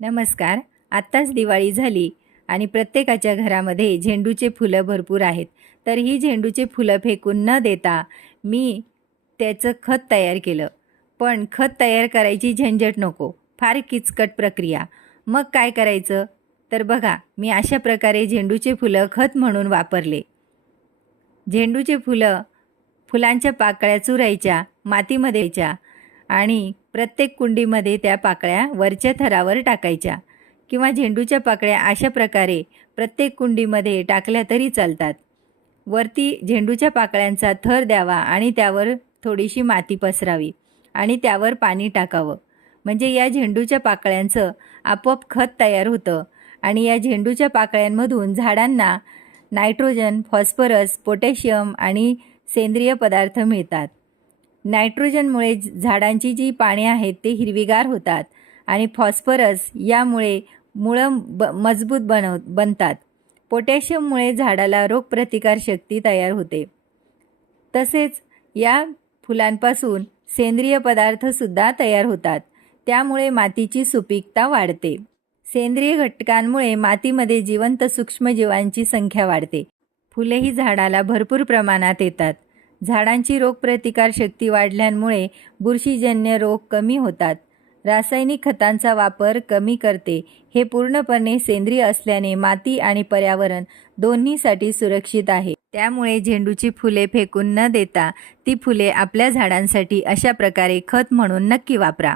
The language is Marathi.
नमस्कार. आत्ताच दिवाळी झाली आणि प्रत्येकाच्या घरामध्ये झेंडूचे फुलं भरपूर आहेत. तर ही झेंडूचे फुलं फेकून न देता मी त्याचं खत तयार केलं. पण खत तयार करायची झंझट नको, फार किचकट प्रक्रिया. मग काय करायचं? तर बघा, मी अशा प्रकारे झेंडूचे फुलं खत म्हणून वापरले. झेंडूचे फुलांच्या पाकळ्या चुरायच्या, मातीमध्ये द्यायच्या आणि प्रत्येक कुंडीमध्ये त्या पाकळ्या वरच्या थरावर टाकायच्या किंवा झेंडूच्या पाकळ्या अशा प्रकारे प्रत्येक कुंडीमध्ये टाकल्या तरी चालतात. वरती झेंडूच्या पाकळ्यांचा थर द्यावा आणि त्यावर थोडीशी माती पसरावी आणि त्यावर पाणी टाकावं. म्हणजे या झेंडूच्या पाकळ्यांचं आपोआप खत तयार होतं आणि या झेंडूच्या पाकळ्यांमधून झाडांना नायट्रोजन, फॉस्फरस, पोटॅशियम आणि सेंद्रिय पदार्थ मिळतात. नायट्रोजनमुळे झाडांची जी पाने आहेत ते हिरवीगार होतात आणि फॉस्फरस यामुळे मुळं मजबूत बनतात. पोटॅशियममुळे झाडाला रोगप्रतिकारशक्ती तयार होते. तसेच या फुलांपासून सेंद्रिय पदार्थसुद्धा तयार होतात. त्यामुळे मातीची सुपीकता वाढते. सेंद्रिय घटकांमुळे मातीमध्ये जिवंत सूक्ष्मजीवांची संख्या वाढते. फुलेही झाडाला भरपूर प्रमाणात येतात. झाडांची रोगप्रतिकारशक्ती वाढल्यामुळे बुरशीजन्य रोग कमी होतात. रासायनिक खतांचा वापर कमी करते. हे पूर्णपणे सेंद्रिय असल्याने माती आणि पर्यावरण दोन्हीसाठी सुरक्षित आहे. त्यामुळे झेंडूची फुले फेकून न देता ती फुले आपल्या झाडांसाठी अशा प्रकारे खत म्हणून नक्की वापरा.